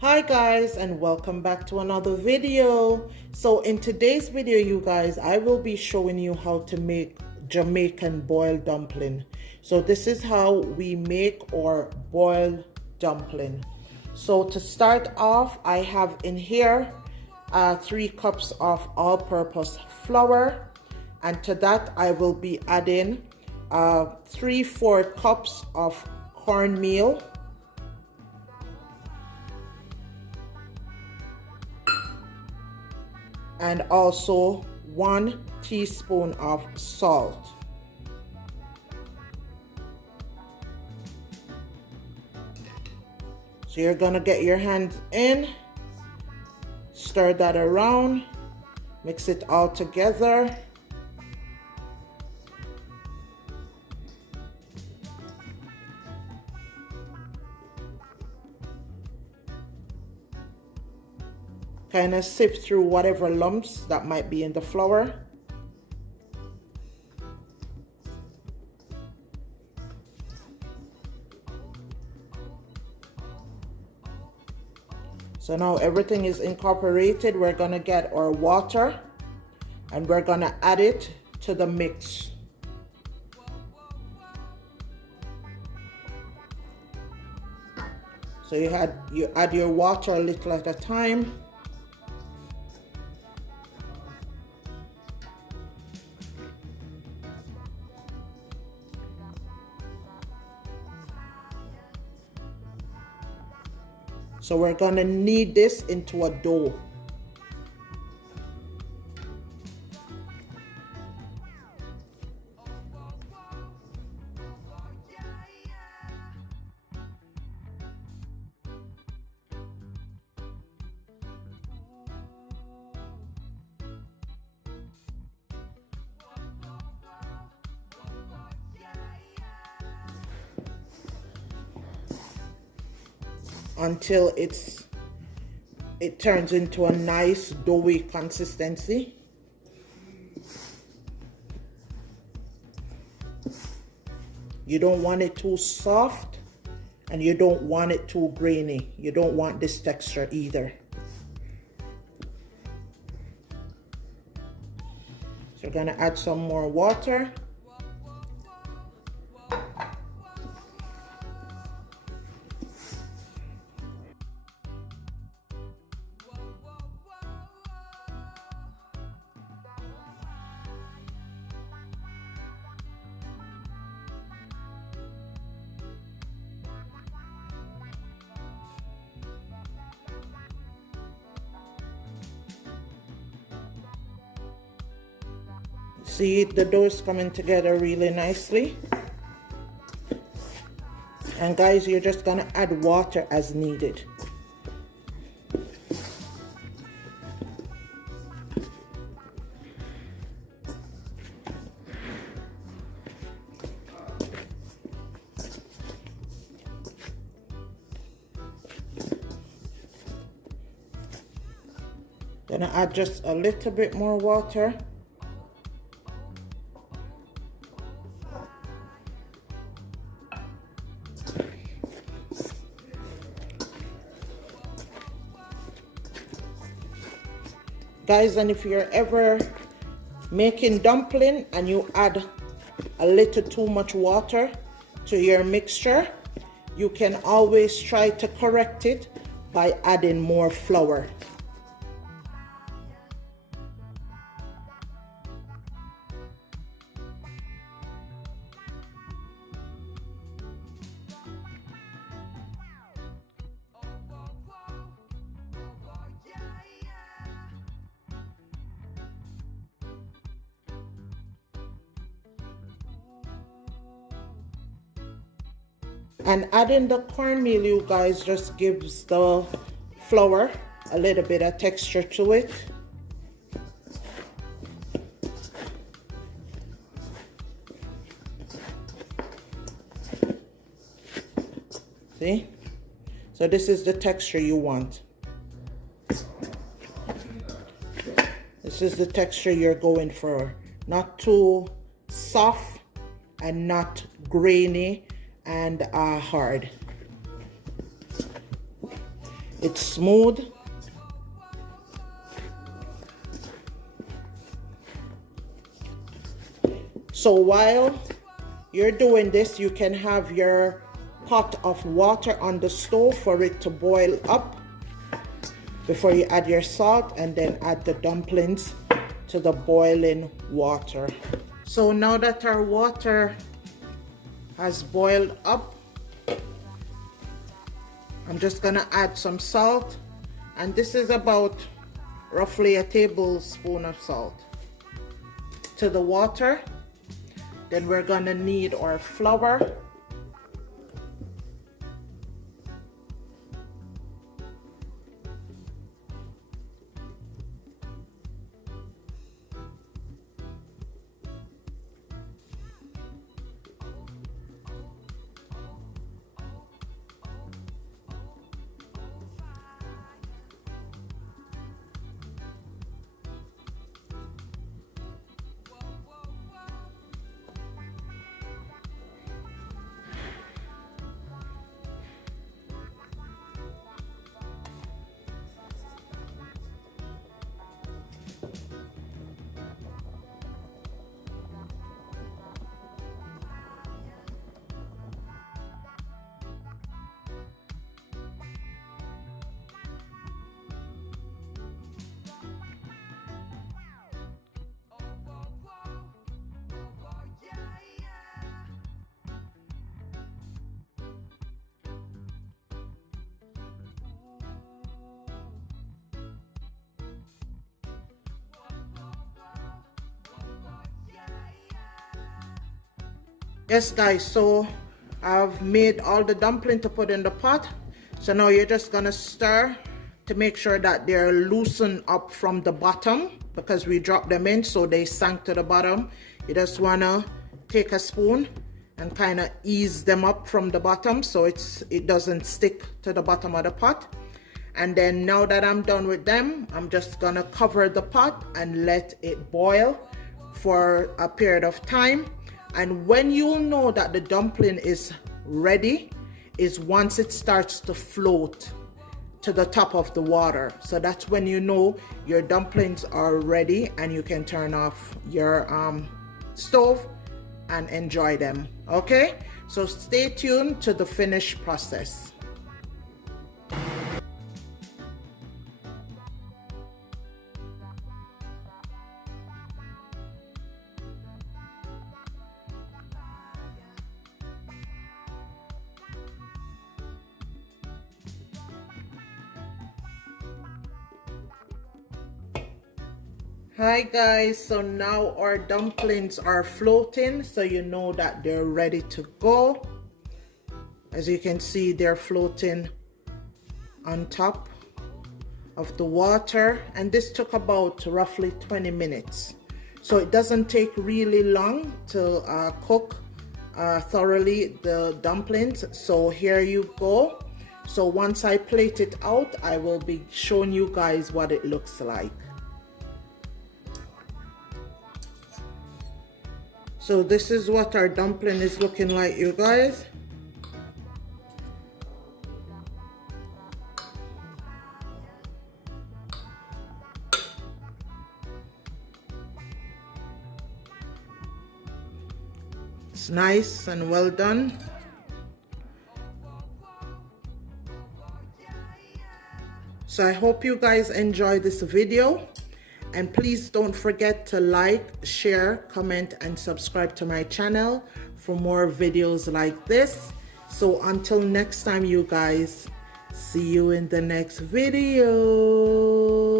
Hi guys, and welcome back to another video. So in today's video, you guys, I will be showing you how to make Jamaican boiled dumpling. So this is how we make our boiled dumpling. So to start off, I have in here 3 cups of all-purpose flour, and to that I will be adding 3/4 cups of cornmeal, and also 1 teaspoon of salt. So you're gonna get your hands in, stir that around, mix it all together. Kind of sift through whatever lumps that might be in the flour. So now everything is incorporated. We're gonna get our water and we're gonna add it to the mix. So you add your water a little at a time. So we're gonna knead this into a dough. Until it turns into a nice doughy consistency. You don't want it too soft and you don't want it too grainy. You don't want this texture either. So we're gonna add some more water. See, the dough is coming together really nicely. And guys, you're just gonna add water as needed. Gonna add just a little bit more water. Guys, and if you're ever making dumpling and you add a little too much water to your mixture, you can always try to correct it by adding more flour. And adding the cornmeal, you guys, just gives the flour a little bit of texture to it. See? So this is the texture you want. This is the texture you're going for. Not too soft and not grainy and hard. It's smooth. So while you're doing this, you can have your pot of water on the stove for it to boil up before you add your salt, and then add the dumplings to the boiling water. So now that our water has boiled up, I'm just gonna add some salt, and this is about roughly a tablespoon of salt to the water. Then we're gonna need our flour. Yes guys, so I've made all the dumpling to put in the pot. So now you're just gonna stir to make sure that they're loosened up from the bottom, because we dropped them in so they sank to the bottom. You just wanna take a spoon and kind of ease them up from the bottom so it doesn't stick to the bottom of the pot. And then now that I'm done with them, I'm just gonna cover the pot and let it boil for a period of time. And when you'll know that the dumpling is ready is once it starts to float to the top of the water. So that's when you know your dumplings are ready and you can turn off your stove and enjoy them. Okay, so stay tuned to the finished process. Hi guys, so now our dumplings are floating, so you know that they're ready to go. As you can see, they're floating on top of the water, and this took about roughly 20 minutes. So it doesn't take really long to cook thoroughly the dumplings. So here you go. So once I plate it out, I will be showing you guys what it looks like. So this is what our dumpling is looking like, you guys. It's nice and well done. So I hope you guys enjoy this video. And please don't forget to like, share, comment, and subscribe to my channel for more videos like this. So until next time, you guys, see you in the next video.